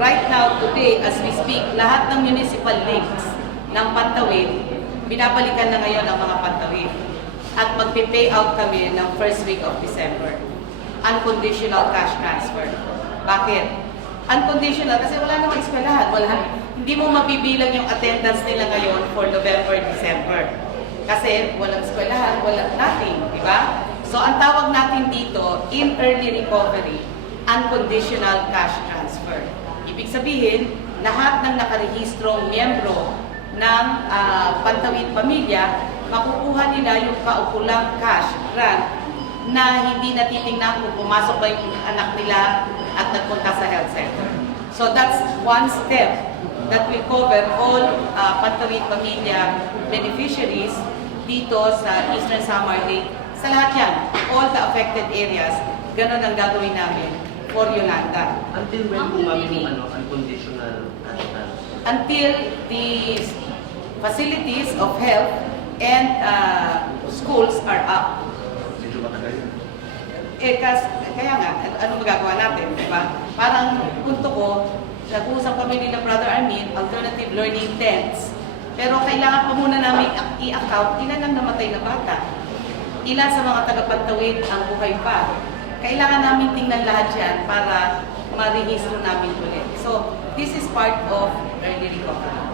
right now, today, as we speak, lahat ng municipal leagues ng Pantawid, binabalikan na ngayon ang mga Pantawid. At magpipay out kami ng first week of December. Unconditional cash transfer. Bakit? Unconditional kasi wala namang eskwelahan. Hindi mo mabibilang yung attendance nila ngayon for November, December. Kasi walang eskwelahan, walang nothing, di ba? So ang tawag natin dito, in early recovery, unconditional cash transfer. Ibig sabihin, lahat ng nakarehistrong miyembro ng Pantawid Pamilya, makukuha nila yung kaukulang cash grant na hindi natitingnan kung pumasok ba yung anak nila at nagpunta sa health center. So that's one step that will cover all Pantawid Pamilya beneficiaries dito sa Eastern Samar Lake. Sa lahat yan, all the affected areas, ganun ang gagawin namin for Yolanda. Until when po yung unconditional cash transfer? Until the facilities of health and schools are up. Medyo matagal yun. Kaya nga, ano magagawa natin, di ba? Parang punto ko, nag-uusap kami nila Brother Armin, alternative learning tents. Pero kailangan pa muna namin i-account ilan ang namatay na bata. Ilan sa mga taga-Pantawid ang buhay pa. Kailangan namin tingnan lahat yan para ma-rehistro namin ulit. So, this is part of early recovery.